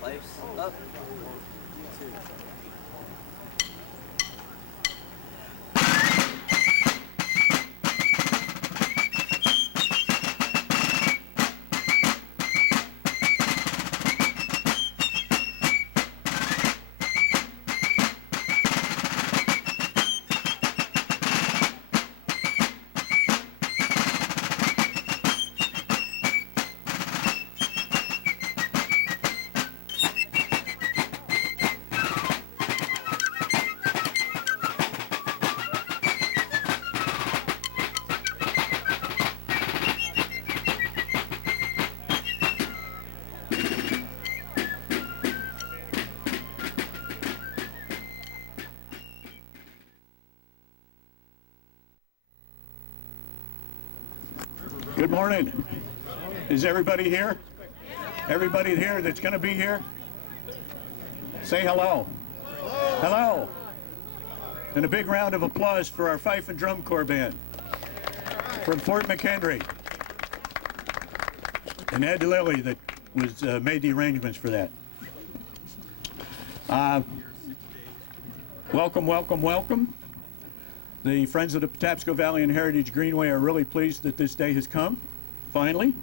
Life's up. Good morning. Is everybody here? Everybody here that's going to be here? Say hello. Hello. And a big round of applause for our Fife and Drum Corps Band from Fort McHenry. And Ed Lilly that was made the arrangements for that. Welcome, welcome, welcome. The Friends of the Patapsco Valley and Heritage Greenway are really pleased that this day has come, finally.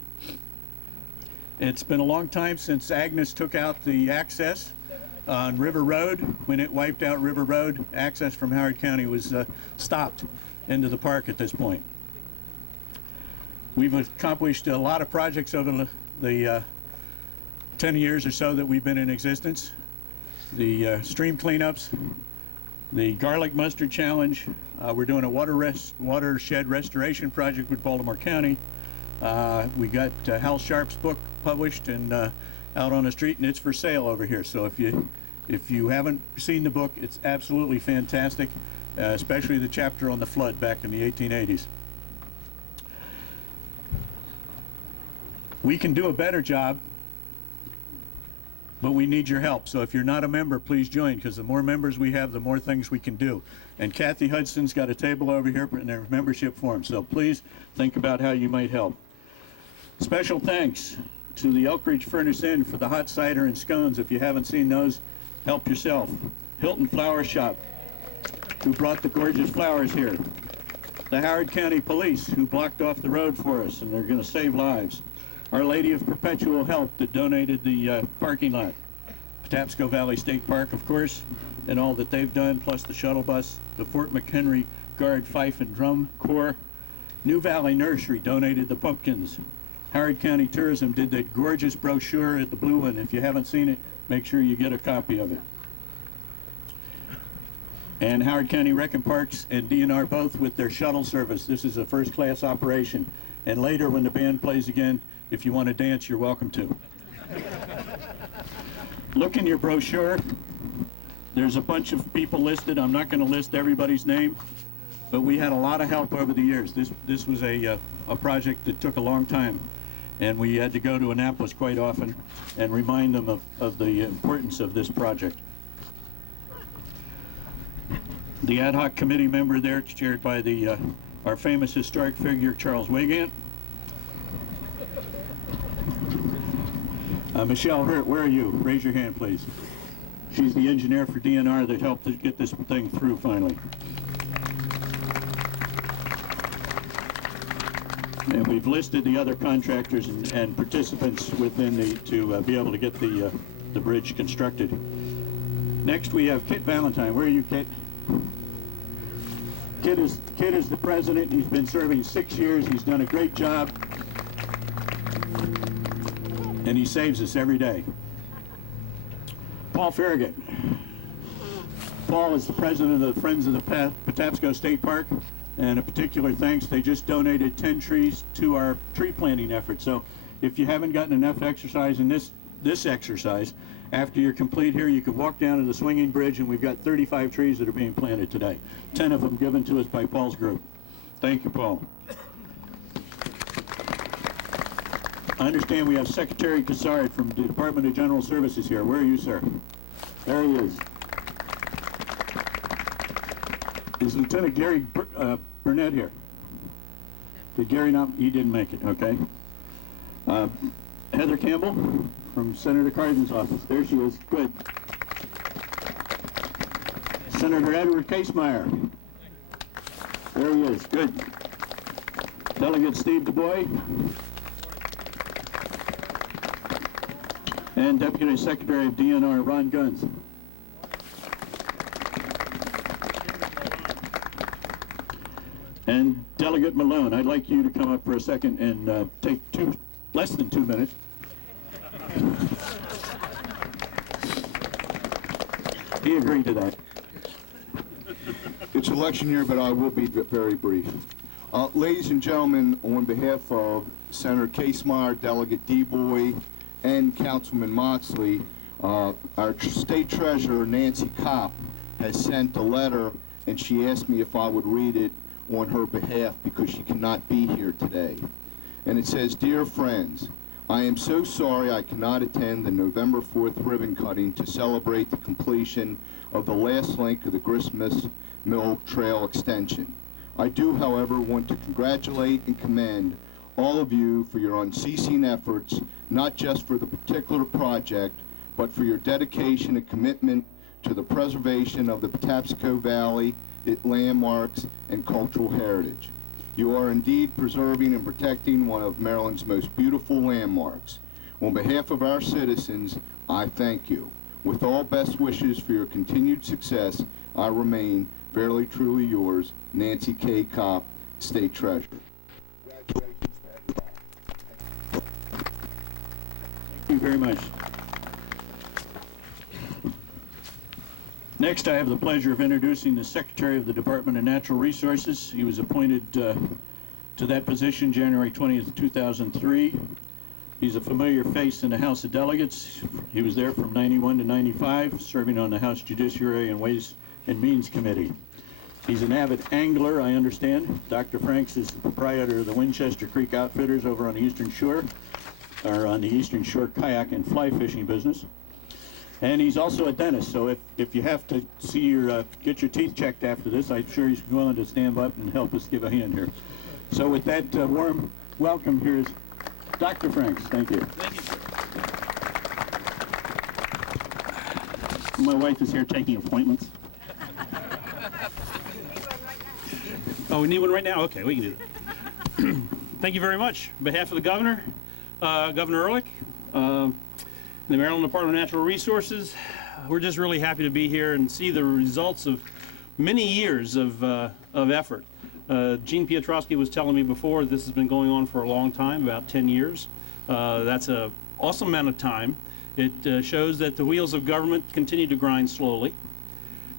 It's been a long time since Agnes took out the access on River Road. When it wiped out River Road, access from Howard County was stopped into the park at this point. We've accomplished a lot of projects over the 10 years or so that we've been in existence. The stream cleanups, the garlic mustard challenge. We're doing a watershed restoration project with Baltimore County. We got Hal Sharp's book published and out on the street, and it's for sale over here. So if you haven't seen the book, it's absolutely fantastic, especially the chapter on the flood back in the 1880s. We can do a better job, but we need your help. So if you're not a member, please join, because the more members we have, the more things we can do. And Kathy Hudson's got a table over here in their membership form, so please think about how you might help. Special thanks to the Elk Ridge Furnace Inn for the hot cider and scones. If you haven't seen those, help yourself. Hilton Flower Shop, who brought the gorgeous flowers here. The Howard County Police, who blocked off the road for us, and they're going to save lives. Our Lady of Perpetual Help that donated the parking lot. Patapsco Valley State Park, of course, and all that they've done, plus the shuttle bus. The Fort McHenry Guard Fife and Drum Corps. New Valley Nursery donated the pumpkins. Howard County Tourism did that gorgeous brochure at the Blue One. If you haven't seen it, make sure you get a copy of it. And Howard County Rec and Parks and DNR both with their shuttle service. This is a first-class operation. And later when the band plays again, if you want to dance, you're welcome to. Look in your brochure. There's a bunch of people listed. I'm not going to list everybody's name, but we had a lot of help over the years. This was a project that took a long time, and we had to go to Annapolis quite often and remind them of the importance of this project. The ad hoc committee member there, chaired by our famous historic figure, Charles Wigant. Michelle Hurt, where are you? Raise your hand, please. She's the engineer for DNR that helped to get this thing through finally. And we've listed the other contractors and participants within to be able to get the bridge constructed. Next we have Kit Valentine. Where are you, Kit? Kit is the president. He's been serving 6 years. He's done a great job. And he saves us every day. Paul Farragut. Paul is the president of the Friends of the Patapsco State Park, and a particular thanks, they just donated 10 trees to our tree planting effort. So if you haven't gotten enough exercise in this exercise, after you're complete here, you can walk down to the swinging bridge, and we've got 35 trees that are being planted today. 10 of them given to us by Paul's group. Thank you, Paul. I understand we have Secretary Cassard from the Department of General Services here. Where are you, sir? There he is. Is Lieutenant Gary Burnett here? Did Gary not? He didn't make it, okay. Heather Campbell from Senator Cardin's office. There she is. Good. Senator Edward Casemeyer. There he is. Good. Delegate Steve DuBois. And Deputy Secretary of DNR Ron Guns. And Delegate Malone, I'd like you to come up for a second and take less than 2 minutes. He agreed to that. It's election year, but I will be very brief. Ladies and gentlemen, on behalf of Senator Casemeyer, Delegate DuBois, and Councilman Moxley, our State Treasurer, Nancy Kopp, has sent a letter, and she asked me if I would read it on her behalf because she cannot be here today. And it says, "Dear friends, I am so sorry I cannot attend the November 4th ribbon cutting to celebrate the completion of the last link of the Grist Mill Trail extension. I do, however, want to congratulate and commend all of you for your unceasing efforts, not just for the particular project, but for your dedication and commitment to the preservation of the Patapsco Valley, its landmarks, and cultural heritage. You are indeed preserving and protecting one of Maryland's most beautiful landmarks. On behalf of our citizens, I thank you. With all best wishes for your continued success, I remain fairly truly yours, Nancy K. Kopp, State Treasurer." Congratulations to everybody. Thank you very much. Next, I have the pleasure of introducing the Secretary of the Department of Natural Resources. He was appointed to that position January 20th, 2003. He's a familiar face in the House of Delegates. He was there from 91 to 95, serving on the House Judiciary and Ways and Means Committee. He's an avid angler, I understand. Dr. Franks is the proprietor of the Winchester Creek Outfitters over on the Eastern Shore, or on the Eastern Shore kayak and fly fishing business. And he's also a dentist, so if you have to see get your teeth checked after this, I'm sure he's willing to stand up and help us give a hand here. So with that warm welcome, here's Dr. Franks. Thank you. Thank you, sir. My wife is here taking appointments. Oh, we need one right now? Okay, we can do that. Thank you very much. On behalf of the Governor, Governor Ehrlich, the Maryland Department of Natural Resources, we're just really happy to be here and see the results of many years of effort. Gene Piotrowski was telling me before this has been going on for a long time, about 10 years. That's an awesome amount of time. It shows that the wheels of government continue to grind slowly.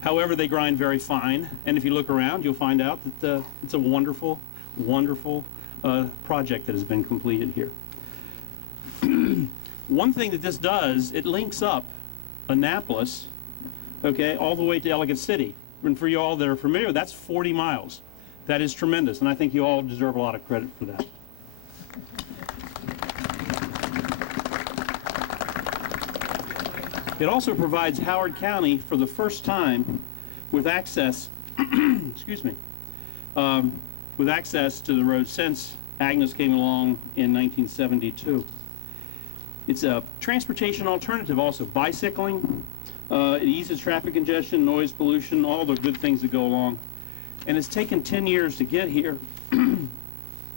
However, they grind very fine, and if you look around, you'll find out that it's a wonderful, wonderful project that has been completed here. One thing that this does, it links up Annapolis, okay, all the way to Ellicott City. And for you all that are familiar, that's 40 miles. That is tremendous, and I think you all deserve a lot of credit for that. It also provides Howard County for the first time with access, excuse me, with access to the road since Agnes came along in 1972. It's a transportation alternative also. Bicycling, it eases traffic congestion, noise pollution, all the good things that go along. And it's taken 10 years to get here.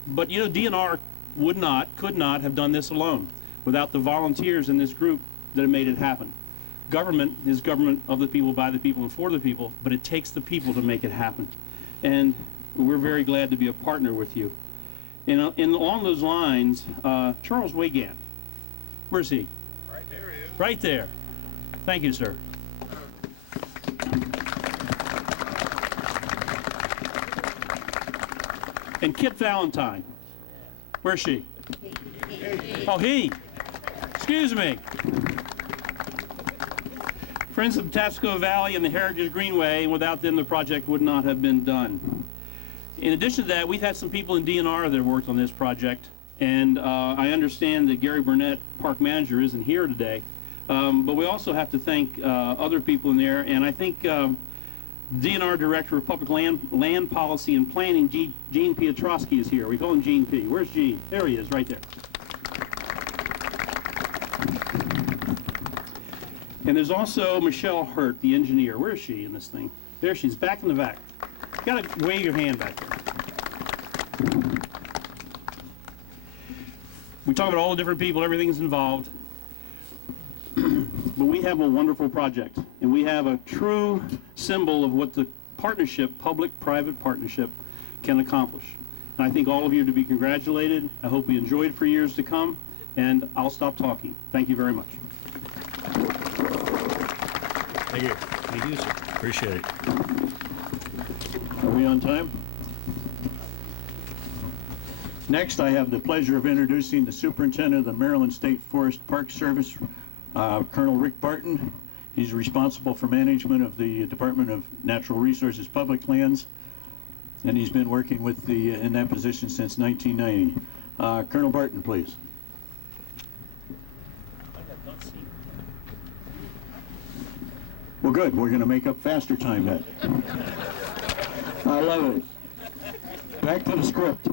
But you know, DNR could not have done this alone without the volunteers in this group that have made it happen. Government is government of the people, by the people, and for the people, but it takes the people to make it happen. And we're very glad to be a partner with you. And along those lines, Charles Wigand, where's he? Right there he is. Right there. Thank you, sir. And Kit Valentine, where's she? Oh, he. Excuse me. Friends of Patapsco Valley and the Heritage Greenway, and without them the project would not have been done. In addition to that, we've had some people in DNR that have worked on this project, and I understand that Gary Burnett, park manager, isn't here today, but we also have to thank other people in there, and I think DNR Director of Public Land Policy and Planning, Gene Piotrowski, is here. We call him Gene P. Where's Gene? There he is, right there. And there's also Michelle Hurt, the engineer. Where is she in this thing? There she is, back in the back. You gotta wave your hand back there. We talk about all the different people, everything's involved. But we have a wonderful project, and we have a true symbol of what the partnership, public-private partnership, can accomplish. And I think all of you are to be congratulated. I hope we enjoy it for years to come, and I'll stop talking. Thank you very much. Thank you. Thank you, sir. Appreciate it. Are we on time? Next, I have the pleasure of introducing the Superintendent of the Maryland State Forest Park Service, Colonel Rick Barton. He's responsible for management of the Department of Natural Resources Public Lands, and he's been working with in that position since 1990. Colonel Barton, please. Well, good. We're going to make up faster time then. I love it. Back to the script.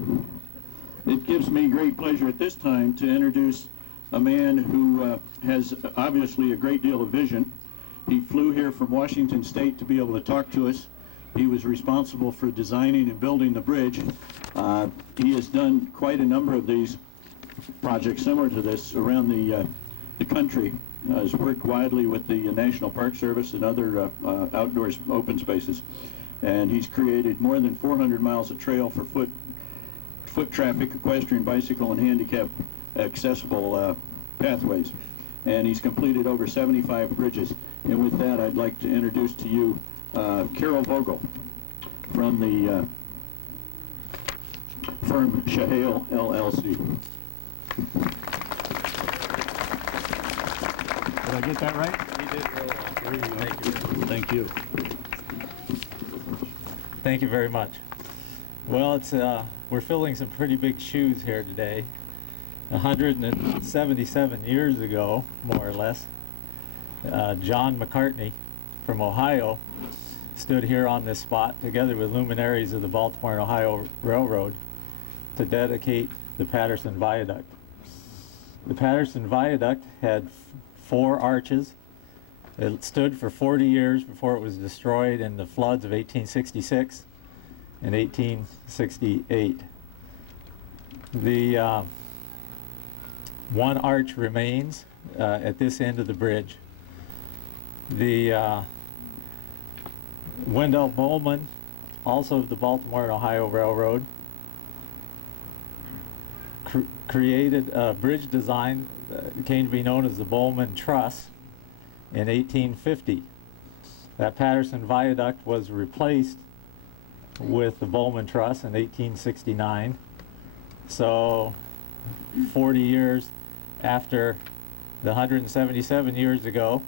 It gives me great pleasure at this time to introduce a man who has obviously a great deal of vision. He flew here from Washington State to be able to talk to us. He was responsible for designing and building the bridge. He has done quite a number of these projects similar to this around the country. Has worked widely with the National Park Service and other outdoors open spaces. And he's created more than 400 miles of trail for foot traffic, equestrian, bicycle, and handicap accessible pathways. And he's completed over 75 bridges. And with that, I'd like to introduce to you Carol Vogel from the firm Shahale LLC. Did I get that right? You did really well. There you go. Thank you. Thank you very much. Well, it's we're filling some pretty big shoes here today. 177 years ago, more or less, John McCartney from Ohio stood here on this spot together with luminaries of the Baltimore and Ohio Railroad to dedicate the Patterson Viaduct. The Patterson Viaduct had 4 arches. It stood for 40 years before it was destroyed in the floods of 1866 and 1868. The one arch remains at this end of the bridge. The Wendell Bowman, also of the Baltimore and Ohio Railroad, created a bridge design that came to be known as the Bowman Truss in 1850. That Patterson Viaduct was replaced with the Bowman Truss in 1869. So 40 years after the 177 years ago,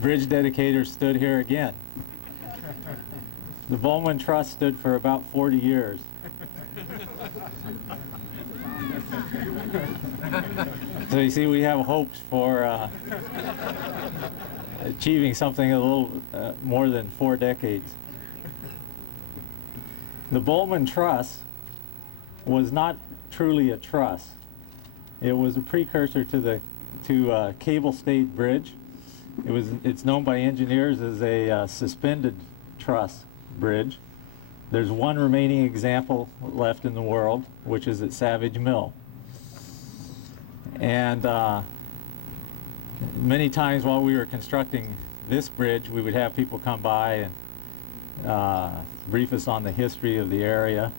bridge dedicators stood here again. The Bowman Truss stood for about 40 years. So you see, we have hopes for achieving something a little more than 4 decades. The Bowman Truss was not truly a truss. It was a precursor to cable-stayed bridge. It's known by engineers as a suspended truss bridge. There's one remaining example left in the world, which is at Savage Mill. And many times while we were constructing this bridge, we would have people come by and brief us on the history of the area,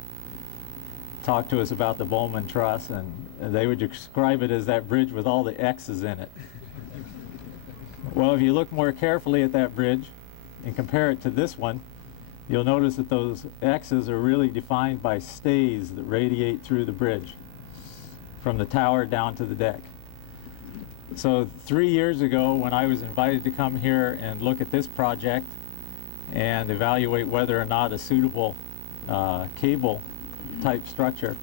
talk to us about the Bowman Truss, and they would describe it as that bridge with all the X's in it. Well, if you look more carefully at that bridge and compare it to this one, you'll notice that those X's are really defined by stays that radiate through the bridge from the tower down to the deck. So 3 years ago, when I was invited to come here and look at this project and evaluate whether or not a suitable cable type structure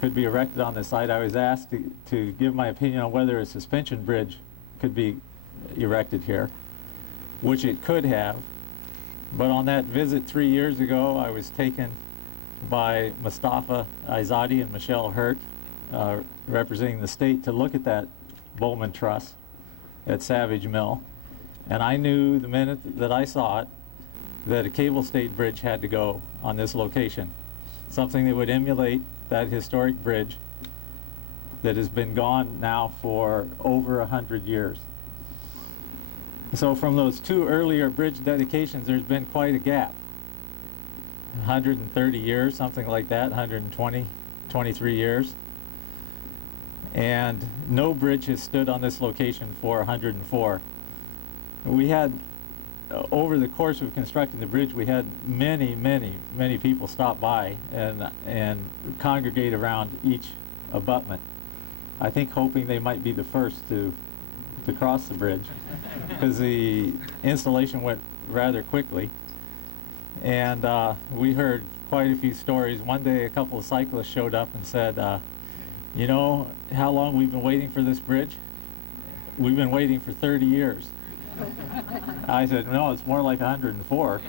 could be erected on this site, I was asked to give my opinion on whether a suspension bridge could be erected here, which it could have. But on that visit 3 years ago, I was taken by Mustafa Izadi and Michelle Hurt representing the state to look at that Bowman Truss at Savage Mill. And I knew the minute that I saw it that a cable-stayed bridge had to go on this location. Something that would emulate that historic bridge that has been gone now for over 100 years. So from those two earlier bridge dedications, there's been quite a gap. 130 years, something like that, 120, 23 years. And no bridge has stood on this location for 104. We had, over the course of constructing the bridge, we had many people stop by and congregate around each abutment. I think hoping they might be the first to cross the bridge, because the installation went rather quickly. And we heard quite a few stories. One day a couple of cyclists showed up and said, you know how long we've been waiting for this bridge? We've been waiting for 30 years. I said, no, it's more like 104.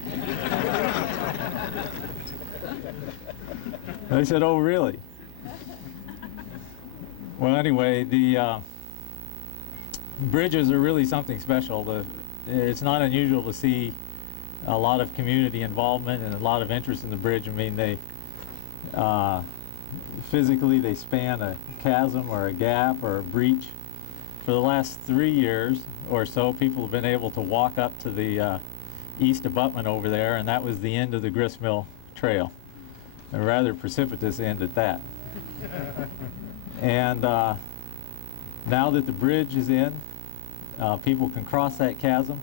They said, oh, really? Well, anyway, the bridges are really something special. It's not unusual to see a lot of community involvement and a lot of interest in the bridge. I mean, they physically they span a chasm or a gap or a breach. For the last 3 years or so, people have been able to walk up to the east abutment over there, and that was the end of the Grist Mill Trail. A rather precipitous end at that. And now that the bridge is in, people can cross that chasm.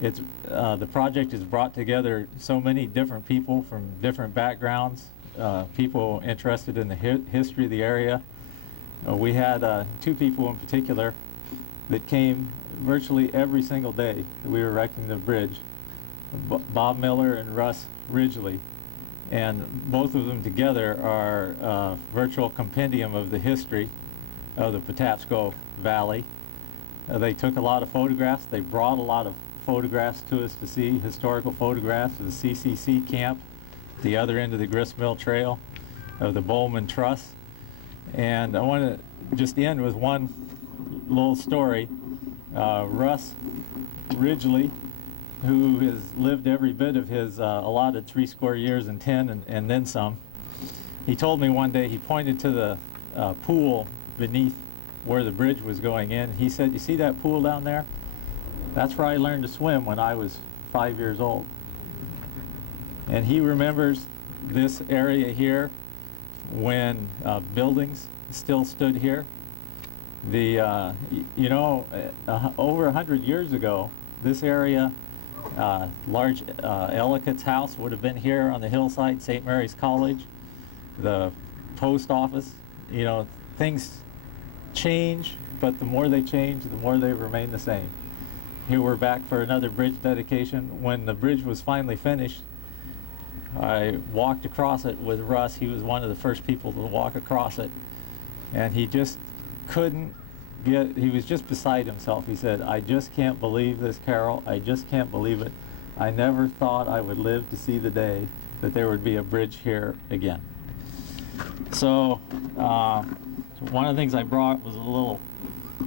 It's the project has brought together so many different people from different backgrounds, people interested in the history of the area. We had two people in particular that came virtually every single day that we were erecting the bridge, Bob Miller and Russ Ridgely. And both of them together are a virtual compendium of the history of the Patapsco Valley. They took a lot of photographs. They brought a lot of photographs to us to see, historical photographs of the CCC camp, the other end of the Grist Mill Trail, of the Bowman Truss. And I want to just end with one little story. Russ Ridgely, who has lived every bit of his allotted 70 years and 10 and then some, he told me one day, he pointed to the pool beneath where the bridge was going in. He said, you see that pool down there? That's where I learned to swim when I was 5 years old. And he remembers this area here when buildings still stood here. The, you know, over 100 years ago, this area, large Ellicott's house would have been here on the hillside, St. Mary's College, the post office. You know, things change, but the more they change, the more they remain the same. Here we're back for another bridge dedication. When the bridge was finally finished, I walked across it with Russ. He was one of the first people to walk across it. And he just couldn't get, he was just beside himself. He said, I just can't believe this, Carol. I just can't believe it. I never thought I would live to see the day that there would be a bridge here again. So one of the things I brought was a little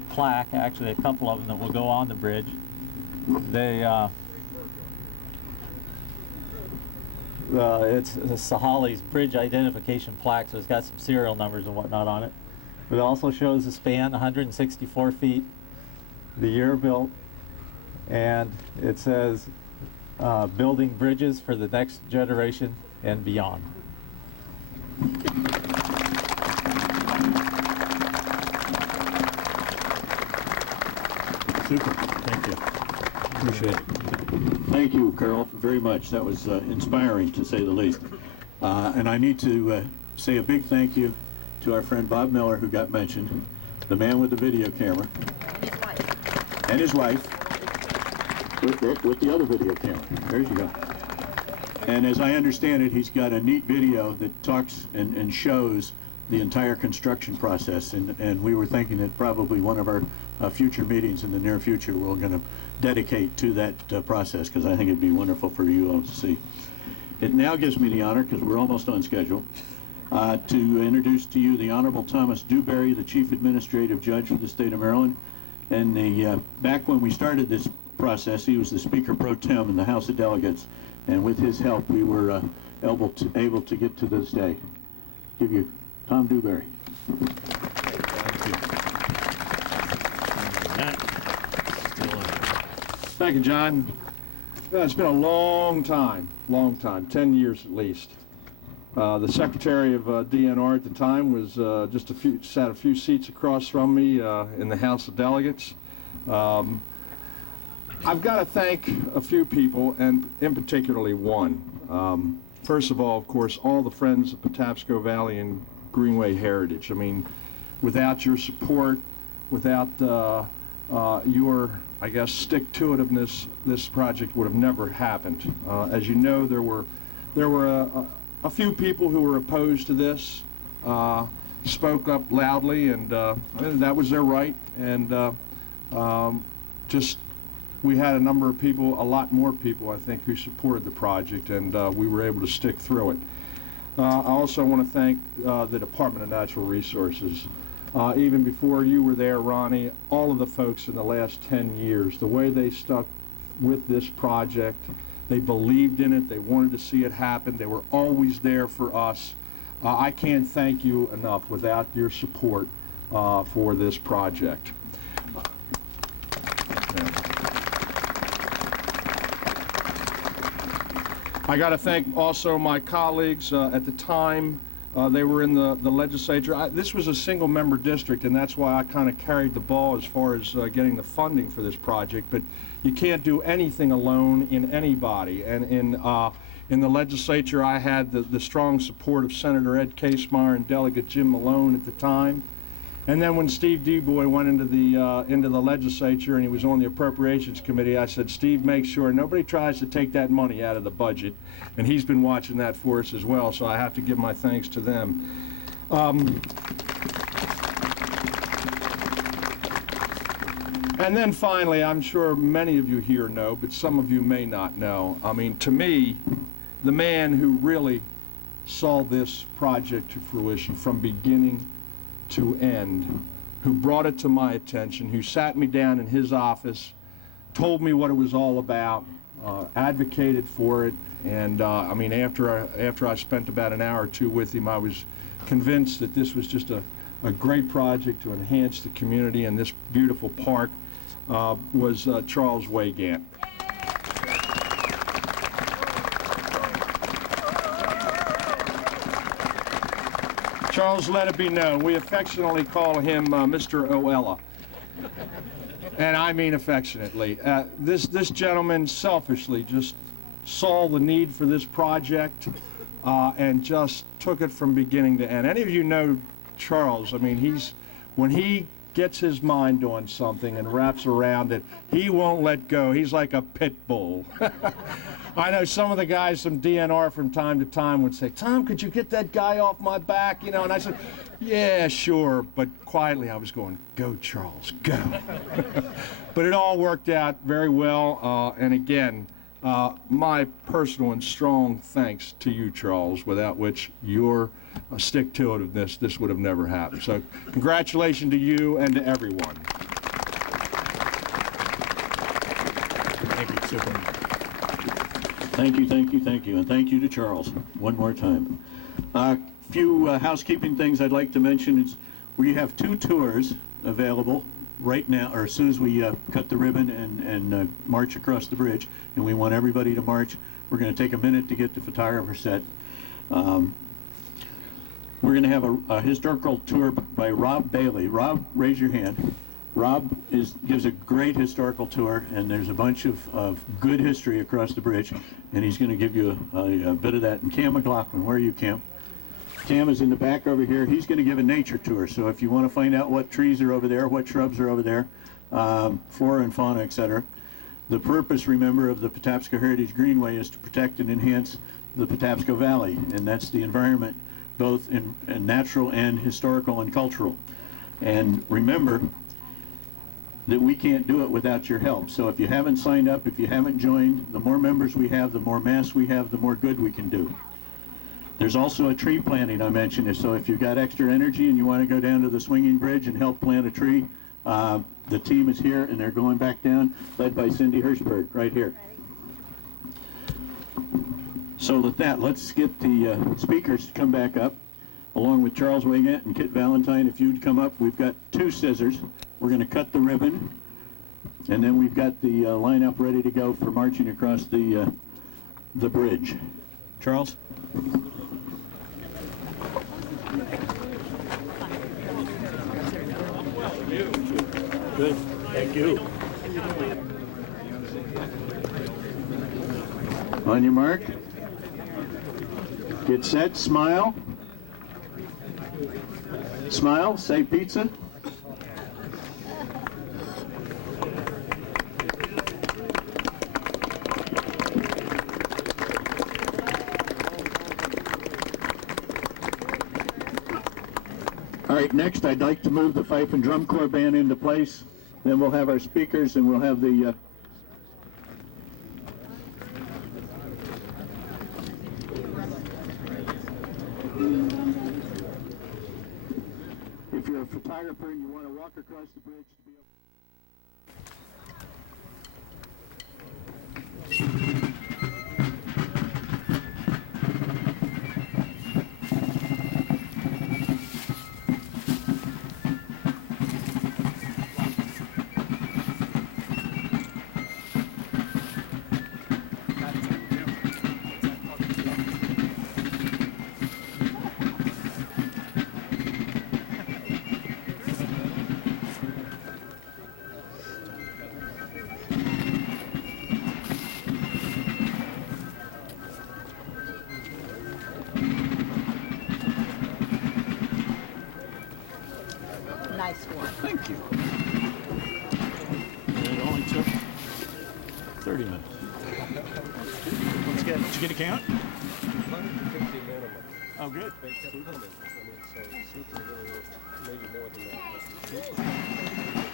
plaque, actually a couple of them that will go on the bridge. They it's Sahali's bridge identification plaque, so it's got some serial numbers and whatnot on it. It also shows the span, 164 feet, the year built, and it says building bridges for the next generation and beyond. Super. Thank you. Appreciate it. Thank you, Carol, very much. That was inspiring, to say the least. And I need to say a big thank you to our friend Bob Miller, who got mentioned, the man with the video camera, and his wife, with the other video camera. There you go. And as I understand it, he's got a neat video that talks and shows the entire construction process. And we were thinking that probably one of our future meetings in the near future we're going to dedicate to that process, because I think it'd be wonderful for you all to see. It now gives me the honor, because we're almost on schedule, to introduce to you the Honorable Thomas Dewberry, the Chief Administrative Judge for the state of Maryland. And back when we started this process, he was the Speaker Pro Tem in the House of Delegates. And with his help, we were able to get to this day. Give you Tom Dewberry. Thank you, John. It's been a long time, 10 years at least. The Secretary of DNR at the time was sat a few seats across from me in the House of Delegates. I've got to thank a few people, and in particularly one. First of all, of course, all the friends of Patapsco Valley and Greenway Heritage. I mean, without your support, without your, I guess, stick-to-itiveness, this project would have never happened. As you know, there were a few people who were opposed to this, spoke up loudly, and that was their right. And we had a number of people, a lot more people, I think, who supported the project, and we were able to stick through it. I also want to thank the Department of Natural Resources. Even before you were there, Ronnie, all of the folks in the last 10 years, the way they stuck with this project, they believed in it, they wanted to see it happen, they were always there for us. I can't thank you enough without your support for this project. I got to thank also my colleagues at the time. They were in the legislature. This was a single-member district, and that's why I kind of carried the ball as far as getting the funding for this project. But you can't do anything alone in anybody. And in the legislature, I had the strong support of Senator Ed Casemeyer and Delegate Jim Malone at the time. And then when Steve DuBois went into the legislature and he was on the Appropriations Committee, I said, Steve, make sure nobody tries to take that money out of the budget. And he's been watching that for us as well, so I have to give my thanks to them. And then finally, I'm sure many of you here know, but some of you may not know. I mean, to me, the man who really saw this project to fruition from beginning to end, who brought it to my attention, who sat me down in his office, told me what it was all about, advocated for it, and I mean, after I spent about an hour or two with him, I was convinced that this was just a great project to enhance the community, and this beautiful park was Charles Wygant. Charles, let it be known, we affectionately call him Mr. Oella. And I mean affectionately. This gentleman selfishly just saw the need for this project and just took it from beginning to end. Any of you know Charles? I mean, when he gets his mind on something and wraps around it, he won't let go. He's like a pit bull. I know some of the guys from DNR from time to time would say, Tom, could you get that guy off my back? You know, and I said, yeah, sure. But quietly I was going, go, Charles, go. But it all worked out very well. And again, my personal and strong thanks to you, Charles, without which your stick-to-itiveness, this would have never happened. So congratulations to you and to everyone. Thank you, Superman. Thank you, thank you, thank you, and thank you to Charles one more time. A few housekeeping things I'd like to mention is we have 2 tours available right now, or as soon as we cut the ribbon and march across the bridge, and we want everybody to march. We're going to take a minute to get the photographer set. We're going to have a historical tour by Rob Bailey. Rob, raise your hand. Rob gives a great historical tour, and there's a bunch of good history across the bridge, and he's going to give you a bit of that. And Cam McLaughlin, where are you, Cam? Cam is in the back over here. He's going to give a nature tour, so if you want to find out what trees are over there, what shrubs are over there, flora and fauna, etc. The purpose, remember, of the Patapsco Heritage Greenway is to protect and enhance the Patapsco Valley, and that's the environment, both in natural and historical and cultural. And remember that we can't do it without your help. So if you haven't signed up, if you haven't joined, the more members we have, the more mass we have, the more good we can do. There's also a tree planting I mentioned. So if you've got extra energy and you want to go down to the swinging bridge and help plant a tree, the team is here and they're going back down, led by Cindy Hirschberg, right here. So with that, let's get the speakers to come back up, along with Charles Wingett and Kit Valentine. If you'd come up, we've got 2 scissors. We're going to cut the ribbon, and then we've got the lineup ready to go for marching across the bridge. Charles? Good. Thank you. On your mark. Get set. Smile. Smile. Say pizza. All right, next I'd like to move the Fife and Drum Corps band into place. Then we'll have our speakers and we'll have the if you're a photographer and you want to walk across the bridge to be able Nice one. Thank you. It only took 30 minutes. Let's get, did you get a count? 150 minimum. Oh, good. They kept coming. I mean, so super really, maybe more than that.